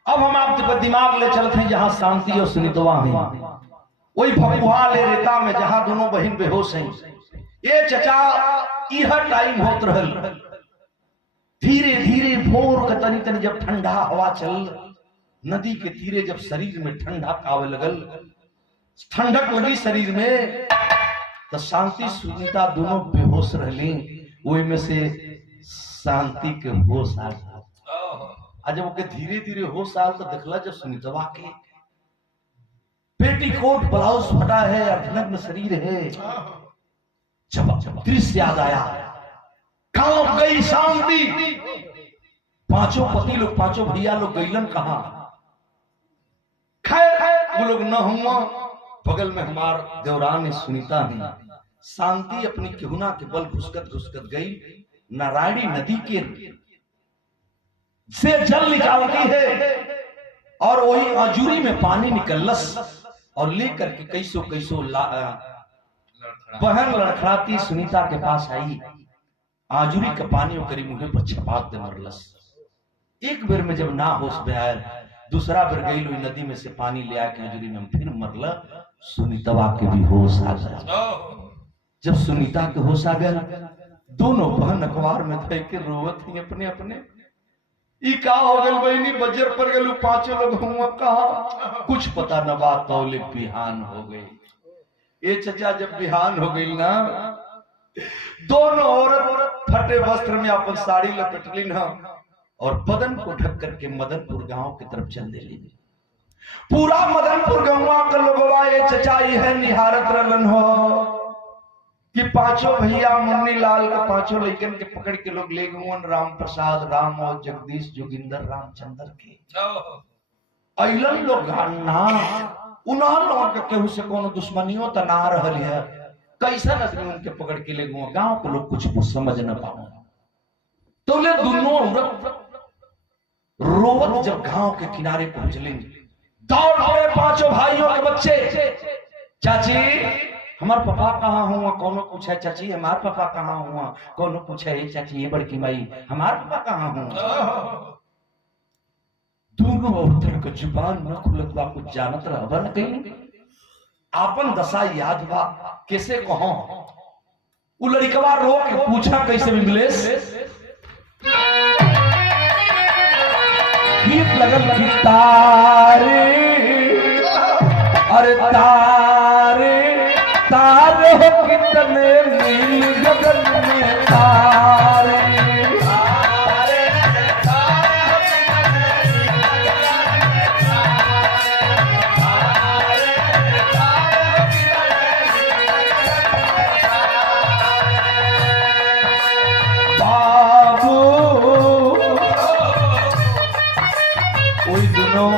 अब हम आपके दिमाग ले चलते हैं जहां शांति और सुनीतवा है, वही भगुआ ले रेता में जहां दोनों बहन बेहोश हैं। ये चचा यह टाइम होत रहल, धीरे धीरे भोर का तनी जब ठंडा हवा चल, नदी के तीरे जब शरीर में ठंडा आवे लगल, ठंडक लगी शरीर में, तो शांति सुनीता दोनों बेहोश रहली। वही में से शांति के होश आ गया। जब ओके धीरे धीरे होश आल तो देखला जब सुनीतवा के पेटीकोट ब्लाउज फटा है, अर्धनग्न शरीर है। जब दृश्य याद आया, कहां गई शांति? पांचों पति लोग, पांचों भैया लोग गईलन कहां? खैर वो लोग न हुआ। बगल में हमार देवरानी सुनीता ने शांति अपनी केहुना के बल घुसकत गई, नारायणी नदी के से जल निकालती है और वही आजूरी में पानी निकलस और लेकर के कैसो बहन लड़खड़ाती सुनीता के पास आई। आजूरी का पानी करी मुंह पर छपाक दे मरलस। एक बेर में जब ना होश में आयल, दूसरा बेर गई लोई नदी में से पानी ले आके आजूरी में फिर मरला। सुनीतवा के भी होश आ गया। जब सुनीता के होश आ गया, दोनों बहन अखबार में थे के रोवत थी अपने अपने। ई का हो गल बहनी, बजर पर गलू, पांचों लोग हुआ कहा, कुछ पता न बात तौले बिहान हो गई। ये चचा जब बिहान हो गई ना, दोनों औरत फटे वस्त्र में अपन साड़ी लपेटली ना और बदन को ढक करके मदनपुर गांव की तरफ चल देली। पूरा मदनपुर गांव का लोगवा ये चचा यह निहारत रहलन हो कि पांचों भैया मुन्नी लाल का पांचों लड़कन के पकड़ के लोग ले गए राम प्रसाद, राम और जगदीश, जोगिंदर, रामचंद्र के अइलन लोग ना उन्हां लोग के केहू से कोनो दुश्मनियों त ना रहल है। कैसा आदमी उनके पकड़ के ले गए, गांव के लोग कुछ समझ न पाओ। तो ले दोनों औरत रोवत जब गांव के किनारे पहुंचले, दौड़ पड़े पांचों भाइयों के बच्चे। चाची हमार पापा कहाँ हुआ? कोनो पूछे चाची हमार पापा कहाँ हुआ? कोनो पूछे चाची ये बड़की माई हमार पापा कहाँ हुआ? दोनों औरतन का जुबान न खुलत बा, कुछ जानत रहबा न कहीं। आपन दशा याद बा, कैसे कहो? उ लड़कवा रो के पूछा कैसे बिमलेश? गीत लगल कि तारे अरे तारे तारे हो कितने नील गगन में तारे, बाबू कोई दोनों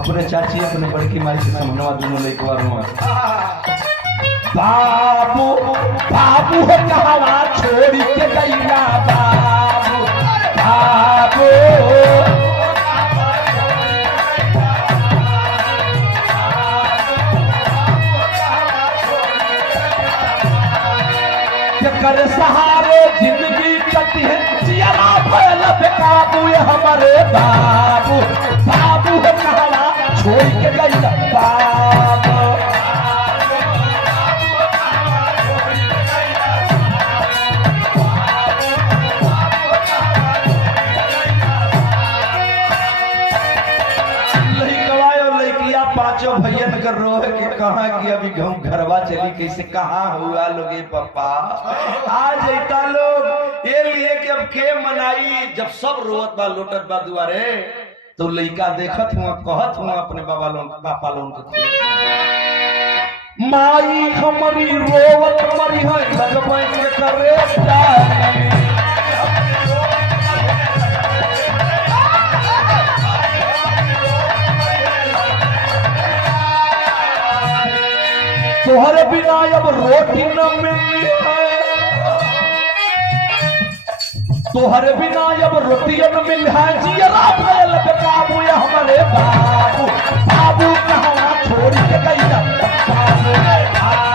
अपने चाची अपने बड़की माई से समझवा दोनों लेके बार बाबू बाबू हो कहवा छोड़ के गईला बाबू बाबू कर सहारे जिंदगी चलती है जिया पहला बेकाबू हमारे बाबू बाबू हो कहवा छोड़ के गईला बाबू। पांचों भैया नगर रोहे के कहा कि अभी घरवा चली कैसे कहाँ हुआ लोगे पापा आज ऐता लोग ये लिए कि अब के मनाई। जब सब रोवत बा लोटत बा दुआरे तो लइका देखत हुआ कहत हुआ अपने बाबा लोग पापा लोग के माई हमारी रोवत मरी है लगबै के करे जाई तोहरे बिना अब रोटी न मिली है, तोहरे बिना अब रोटी न मिल है, जियरा भयल बेकाबू ये हमारे बाबू, बाबू कहाँ छोड़ के गई बाबू, बाबू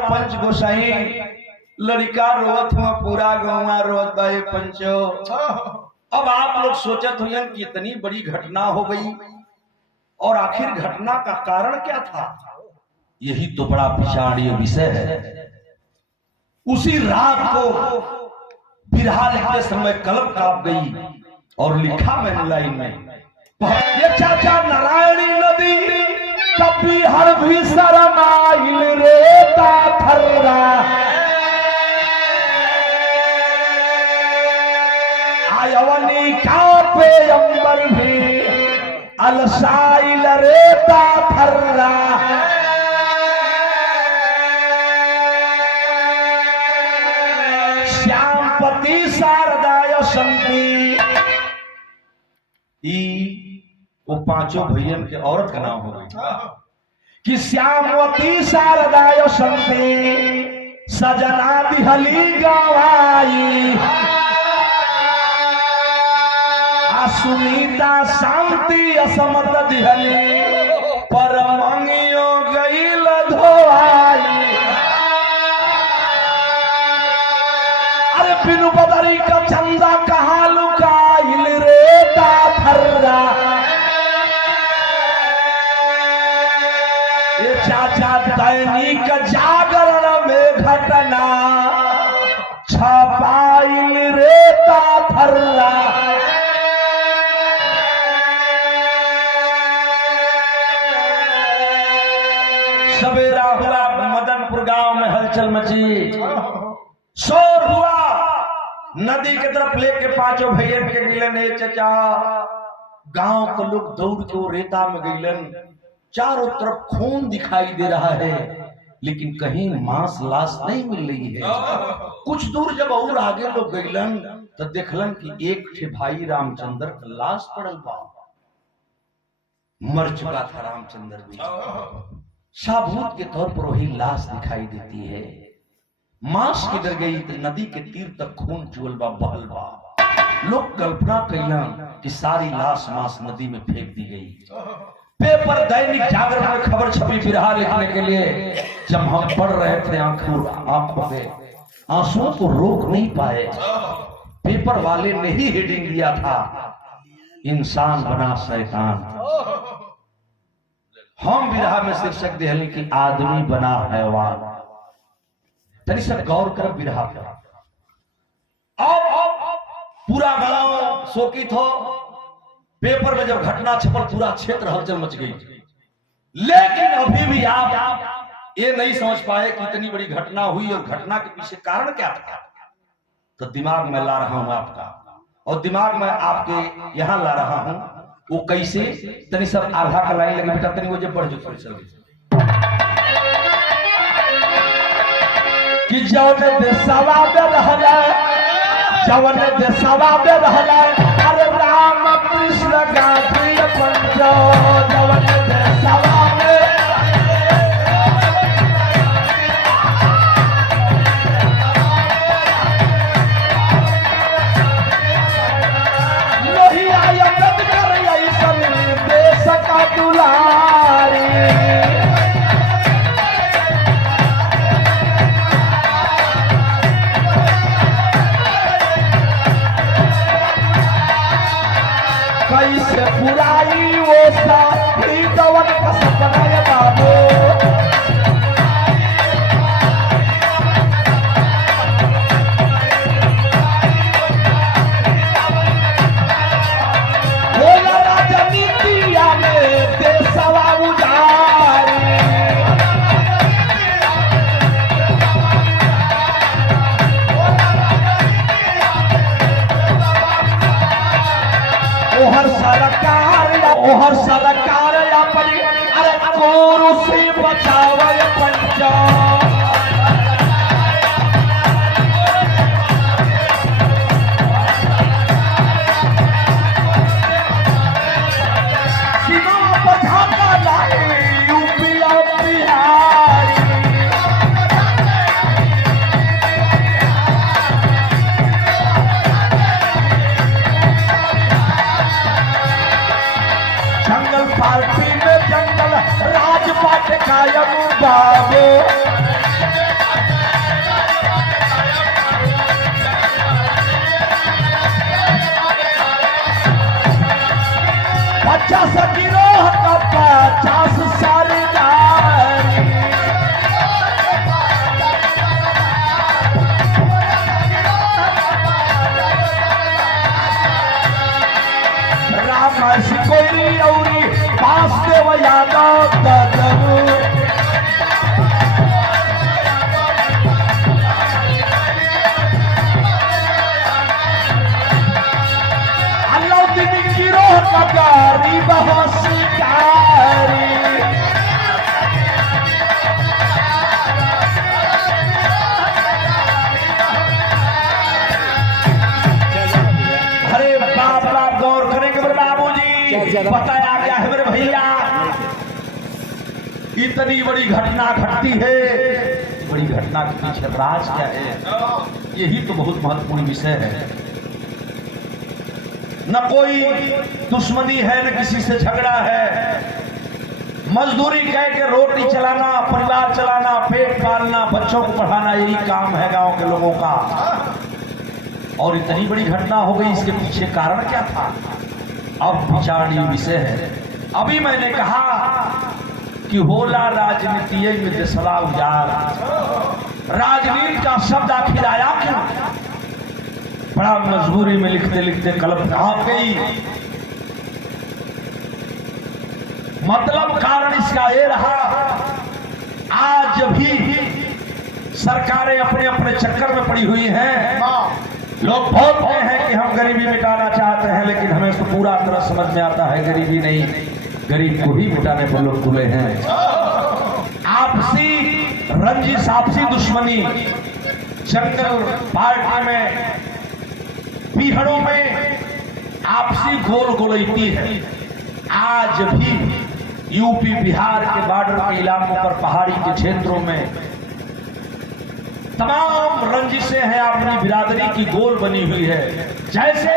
पंच गोसाई लड़का रोवत हुआ, पूरा गौवा रोवत भाई पंचो। अब आप लोग सोचत हुए कि इतनी बड़ी घटना हो गई और आखिर घटना का कारण क्या था? यही तो बड़ा विचारणीय विषय है। उसी रात को बिरहा लिखते समय कलम काप गई और लिखा मैंने लाइन में, ये चाचा नारायणी नदी कभी हर भी शरमाइल रेता थर्रा, आयवनी कापे अंबर भी अलसाइल रेता थर्रा, श्यामपति शारदाय संती, वो पांचों भैयन के औरत का नाम हो गई कि श्यामवती शारदाय संती सजना दिहली गवाई, सुनीता शांति असमत दिहली परमंगियो गईल धोआई। अरे बिनु बदरी का चंदा कहाँ लुकाइल रेता थर्रा, चाचा दैनिक जागरण में घटना छपाइल रेता थर्रा, सवेरा हुआ मदनपुर गांव में हलचल मची, शोर हुआ, नदी की तरफ लेके पांचों भैया के गिलन, चाचा गांव के लोग दौड़ के वो रेता में गिलन, चारों तरफ खून दिखाई दे रहा है लेकिन कहीं मांस लाश नहीं मिल रही है। कुछ दूर जब और आगे लोग गइलन तो देखलन कि एक ठे भाई रामचंद्र का लाश पड़ल बा, मर चुका था रामचंद्र भी, साबूत के तौर पर वही लाश दिखाई देती है। मांस किधर गई तो नदी के तीर तक खून चुअल बा, बहल बा। लोग कल्पना कइलन कि सारी लाश मांस नदी में फेंक दी गई। पेपर दैनिक जागरण में खबर छपी बिरहा लिखने के लिए, जब हम पढ़ रहे थे आंखों में आंसुओं को रोक नहीं पाए। पेपर वाले ने ही हेडिंग दिया था, इंसान बना शैतान। हम बिरहा में शीर्षक दिहली कि आदमी बना हैवान। तनी सब गौर कर बिरहा कर। पूरा गांव शोकित हो, पेपर में जब घटना छपल पूरा क्षेत्र हलचल मच गई, लेकिन अभी भी आप ये नहीं समझ पाए कि इतनी बड़ी घटना हुई और घटना के पीछे कारण क्या था। तो दिमाग में ला रहा हूं आपका, और दिमाग में आपके यहां ला रहा हूं वो कैसे। तनी सब आधा का लाइन लगे बेटा, तनी वो जब बढ़ जो थोड़ी चल कि जौन देशवा में रहला, जौन देशवा में रहला, अरे राम कृष्ण गाथी पंचो, जौन देशवा में नहीं आयत कर ऐसन देश का दुलारी। कैसे पुराई वो साथी दवन का सपना है बाबू, बोला राजनीतिया में देशवा उजारी। ओहर सरकार अपनी अरे कोरु से बचावे पंचा, पार्टी में जंगल राजपाट कायम बाबू। पचास गिरोह का 50 सारीदारी। राम सिकोरी औरी वासुदेव यादव गदरू। अलाउद्दीन गिरोह का गारी बहुत शिकारी। अरे बाप बाप गौर करेंगे मेरे बाबूजी, बताया गया है मेरे भैया, इतनी बड़ी घटना घटती है, बड़ी घटना के पीछे राज क्या है, यही तो बहुत महत्वपूर्ण विषय है। न कोई दुश्मनी है, न किसी से झगड़ा है, मजदूरी कह के रोटी चलाना, परिवार चलाना, पेट पालना, बच्चों को पढ़ाना, यही काम है गांव के लोगों का। और इतनी बड़ी घटना हो गई, इसके पीछे कारण क्या था, अब विचारणीय विषय है। अभी मैंने कहा कि होला राजनीति में देशला उजार, राजनीति का शब्द आखिर आया क्यों, बड़ा मजबूरी में लिखते लिखते कलम कहाँ गई। मतलब कारण इसका ये रहा, आज भी सरकारें अपने अपने चक्कर में पड़ी हुई हैं। लोग बोलते हैं कि हम गरीबी मिटाना चाहते हैं, लेकिन हमें तो पूरा तरह समझ में आता है गरीबी नहीं, गरीब को ही मिटाने पर लोग तुले हैं। आपसी रंजिश, आपसी दुश्मनी, जंगल पार्टी में, पीहड़ों में आपसी गोल गोलैती है। आज भी यूपी बिहार के बॉर्डर के इलाकों पर, पहाड़ी के क्षेत्रों में तमाम रंजिशें हैं, अपनी बिरादरी की गोल बनी हुई है। जैसे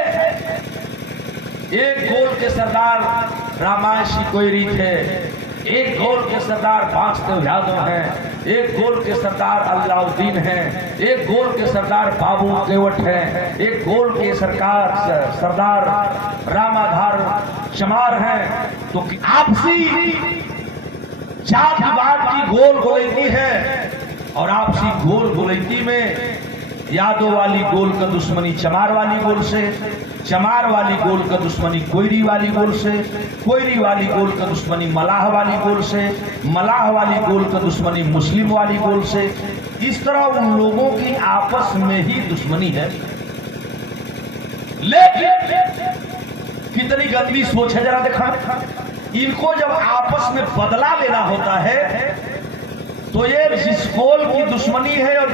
एक गोल के सरदार रामायण सिकोरी थे, एक गोल के सरदार वासुदेव यादव हैं, एक गोल के सरदार अलाउद्दीन हैं, एक गोल के सरदार बाबू केवट हैं, एक गोल के सरदार रामाधार चमार हैं। तो आपसी जातिवाद की गोल गोलैती है, और आपसी गोल गोलैती में यादव वाली गोल का दुश्मनी चमार वाली गोल से, चमार वाली गोल का दुश्मनी कोयरी वाली गोल से, कोयरी वाली गोल का दुश्मनी मलाह वाली गोल से, मलाह वाली गोल का दुश्मनी मुस्लिम वाली गोल से। इस तरह उन लोगों की आपस में ही दुश्मनी है। लेकिन कितनी गंदी सोच है, जरा देखा, इनको जब आपस में बदला लेना होता है तो ये जिस गोल की दुश्मनी है और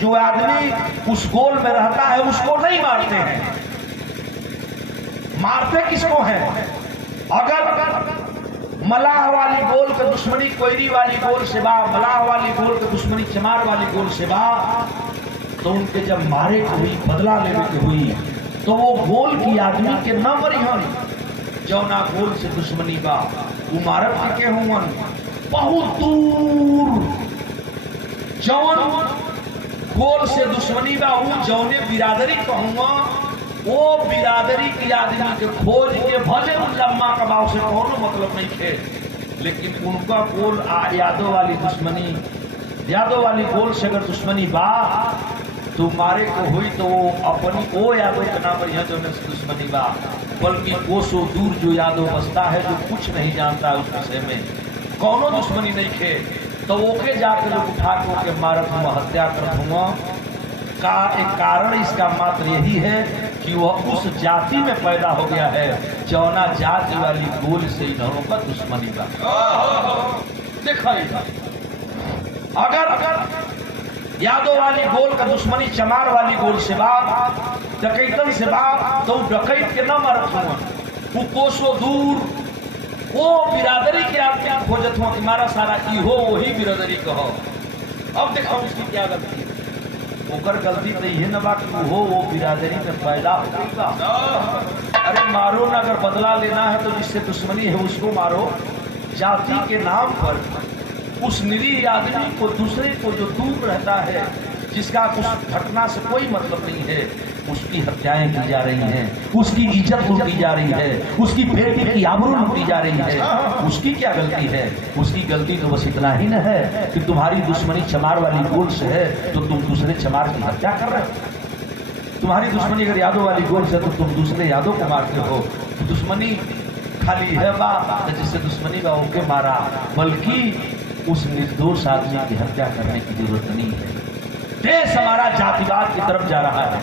जो आदमी उस गोल में रहता है उसको नहीं मारते हैं। मारते किसको है? अगर मलाह वाली गोल का दुश्मनी कोयरी वाली गोल से बा, मलाह वाली गोल का दुश्मनी चमार वाली गोल से बा, तो उनके जब मारे को हुई, बदला लेने की हुई, तो वो गोल की आदमी के न मरी हन जौना गोल से दुश्मनी बा, वो मारत के हुन बहुत दूर। जौन गोल से दुश्मनी बा, वो जौने बिरादरी कहूँगा, वो बिरादरी की आदमी के खोज के भले उन लम्मा कबाव से कोनो मतलब नहीं थे, लेकिन उनका गोल यादव वाली दुश्मनी, यादव वाली गोल से अगर दुश्मनी बा तो मारे को हुई तो वो अपनी वो यादव के नाम पर जो दुश्मनी बा, बल्कि कोसों दूर जो यादव बसता है, जो कुछ नहीं जानता उस विषय में, कौनो दुश्मनी नहीं खे, तो ओके जाकर लोग उठा के मारत हुआ, हत्या करत हुआ। का एक कारण इसका मात्र यही है कि वह उस जाति में पैदा हो गया है जौना जाति वाली गोल से इन दोनों का दुश्मनी बा। देखा, अगर यादव वाली गोल का दुश्मनी चमार वाली गोल से बा, डकैतन से बा, तो डकैत के न मरत हुआ, वो कोसों दूर वो बिरादरी के आदमी खोजत हुआ कि मारा सारा की हो वही बिरादरी कहो। अब देखो उसकी क्या गलती है, ओकर गलती तो ये न बा कि वो बिरादरी में पैदा हो गई बा। अरे मारो ना, अगर बदला लेना है तो जिससे दुश्मनी है उसको मारो। जाति के नाम पर उस निरीह आदमी को, दूसरे को जो दूर रहता है, जिसका उस घटना से कोई मतलब नहीं है, उसकी हत्याएं की जा रही हैं, उसकी इज्जत लूटी जा रही है, उसकी बेटी की आबरू लूटी जा रही है। उसकी क्या गलती है? उसकी गलती तो बस इतना ही न है कि तुम्हारी दुश्मनी चमार वाली गोल से है तो तुम दूसरे चमार की हत्या कर रहे हो। तुम्हारी दुश्मनी अगर यादव वाली गोल से तो तुम दूसरे यादव को मारते हो। दुश्मनी खाली है बा जिससे दुश्मनी का होके मारा, बल्कि उस निर्दोष आदमी की हत्या करने की जरूरत नहीं है। देश हमारा जातिवाद की तरफ जा रहा है,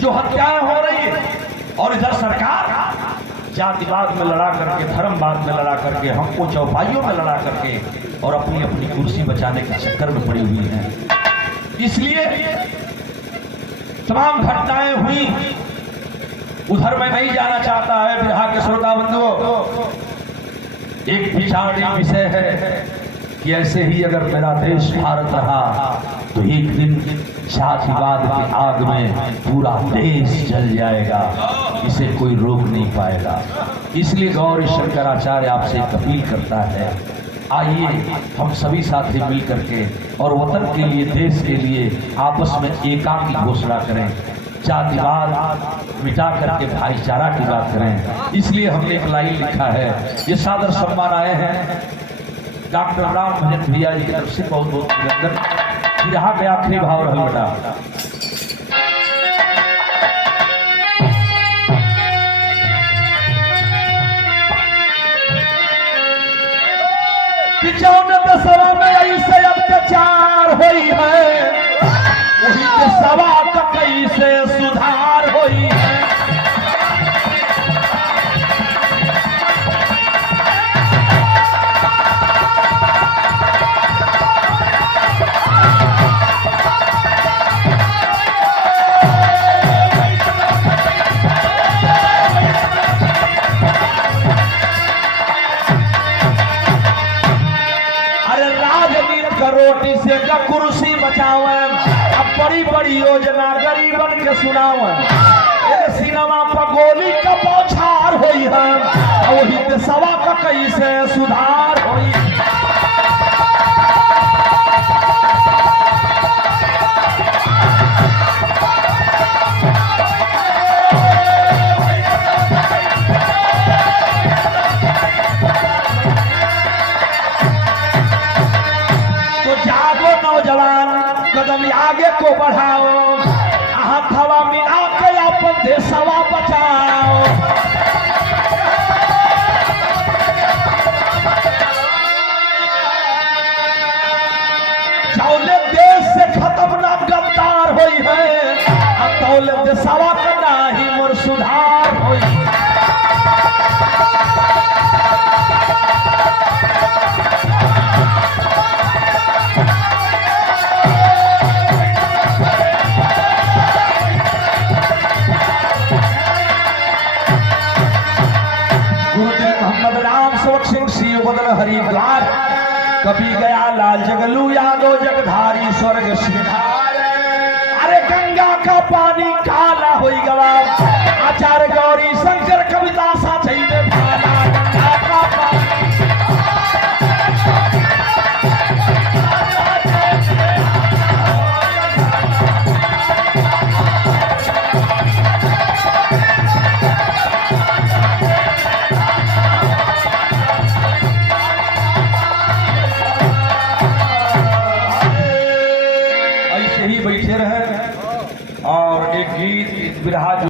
जो हत्याएं हो रही है, और इधर सरकार जातिवाद में लड़ा करके, धर्मवाद में लड़ा करके, हमको चौपाइयों में लड़ा करके और अपनी अपनी कुर्सी बचाने के चक्कर में पड़ी हुई है। इसलिए तमाम घटनाएं हुई, उधर मैं नहीं जाना चाहता है। बिरहा के श्रोता बंधुओं, एक विचारणीय विषय है कि ऐसे ही अगर मेरा देश भारत रहा तो एक दिन जातिवाद की आग में पूरा देश जल जाएगा, इसे कोई रोक नहीं पाएगा। इसलिए गौरी शंकराचार्य आपसे एक अपील करता है, आइए हम सभी साथी मिल करके और वतन के लिए, देश के लिए आपस में एकता की घोषणा करें, जातिवाद मिटा करके भाईचारा की बात करें। इसलिए हमने एक लाइन लिखा है, ये सादर सम्मान आए हैं डॉक्टर राम भजन भैया जी की तरफ से, बहुत बहुत अभिनंदन। यहाँ पे आखिरी भाव रहा बेटा, सवा में ऐसे अत्याचार हुई है, वही के सवा कैसे सुधार हुई है। रोटी से का कुर्सी बचावे, अब बड़ी बड़ी योजना गरीबन के सुनावे। सिनेमा पर गोली का बौछार हुई है, वही के सवा का कैसे सुधार हुई। कदम आगे को बढ़ाओ, हाथ हवा मिला के अपन देशवा बचाओ। चौले देश से खत्म ना गद्दार हुई है, तौले देशवा का नाही मोर सुधार हुई। हरिद्वार कभी गया लाल जगलू यादव जगधारी स्वर्ग सिधार। अरे गंगा का पानी काला हो गवा, आचार्य गौरी शंकर कवि